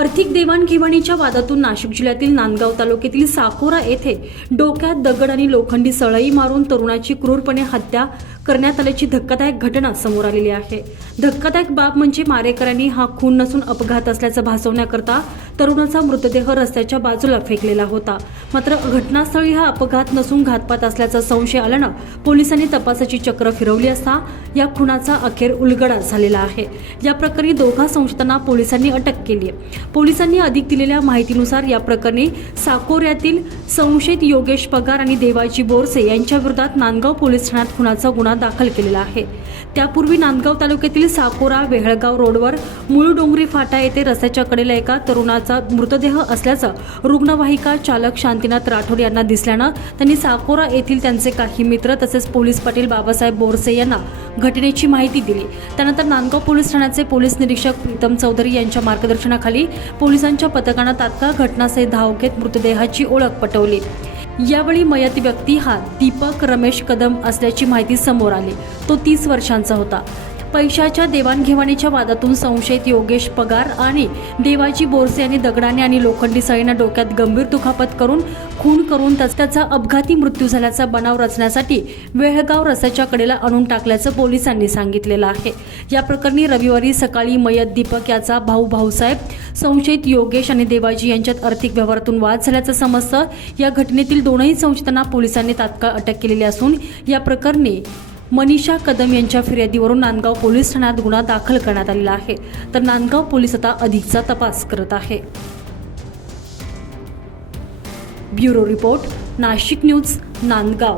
आर्थिक देवाणघेवाणीच्या वादातून नाशिक जिल्ह्यातील नांदगाव तालुक्यातील साकोरा येथे डोक्यात दगड आणि लोखंडी सळई मारून तरुणाची क्रूरपणे हत्या करण्यात आल्याची धक्कादायक घटना समोर आलेली आहे. धक्कादायक बाब म्हणजे मारेकऱ्यांनी हा खून नसून अपघात असल्याचं भासवण्याकरता तरुणाचा मृतदेह रस्त्याच्या बाजूला फेकलेला होता. मात्र घटनास्थळी हा अपघात नसून घातपात असल्याचा संशय आल्यानं पोलिसांनी तपासाची चक्र फिरवली असता या खुनाचा अखेर उलगडा झालेला आहे. या प्रकरणी दोघा संशयितांना पोलिसांनी अटक केली आहे पोलिसांनी अधिक दिलेल्या माहितीनुसार या प्रकरणी साकोऱ्यातील संशयित योगेश पगार आणि देवाजी बोरसे यांच्या विरोधात नांदगाव पोलीस ठाण्यात खुनाचा गुन्हा दाखल केलेला आहे. त्यापूर्वी नांदगाव तालुक्यातील साकोरा वेहळगाव रोडवर मुळू डोंगरी फाटा येथे रस्त्याच्या कडेला एका तरुणाचा मृतदेह असल्याचं रुग्णवाहिका चालक शांतीनाथ राठोड यांना दिसल्यानं त्यांनी साकोरा येथील त्यांचे काही मित्र तसेच पोलीस पाटील बाबासाहेब बोरसे यांना घटनेची माहिती दिली. त्यानंतर नांदगाव पोलीस ठाण्याचे पोलीस निरीक्षक प्रीतम चौधरी यांच्या मार्गदर्शनाखाली पोलिसांच्या पथकानं तात्काळ घटनास्थळी धाव घेत मृतदेहाची ओळख पटवली. यावेळी मयत व्यक्ती हा दीपक रमेश कदम असल्याची माहिती समोर आली. तो तीस वर्षांचा होता. पैशाच्या देवाणघेवाणीच्या वादातून संशयित योगेश पगार आणि देवाजी बोरसे यांनी दगडाने आणि लोखंडी सळीनं डोक्यात गंभीर दुखापत करून खून करून त्याचा अपघाती मृत्यू झाल्याचा बनाव रचण्यासाठी वेळगाव रस्त्याच्या कडेला आणून टाकल्याचं पोलिसांनी सांगितलेलं आहे. या प्रकरणी रविवारी सकाळी मयत दीपक याचा भाऊ भाऊसाहेब संशयित योगेश आणि देवाजी यांच्यात आर्थिक व्यवहारातून वाद झाल्याचं समजतं. या घटनेतील दोनही संशयितांना पोलिसांनी तात्काळ अटक केलेली असून या प्रकरणी मनीषा कदम यांच्या फिर्यादीवरून नांदगाव पोलीस ठाण्यात गुन्हा दाखल करण्यात आलेला आहे. तर नांदगाव पोलीस आता अधिकचा तपास करत आहे. Bureau report Nashik news Nandgaon.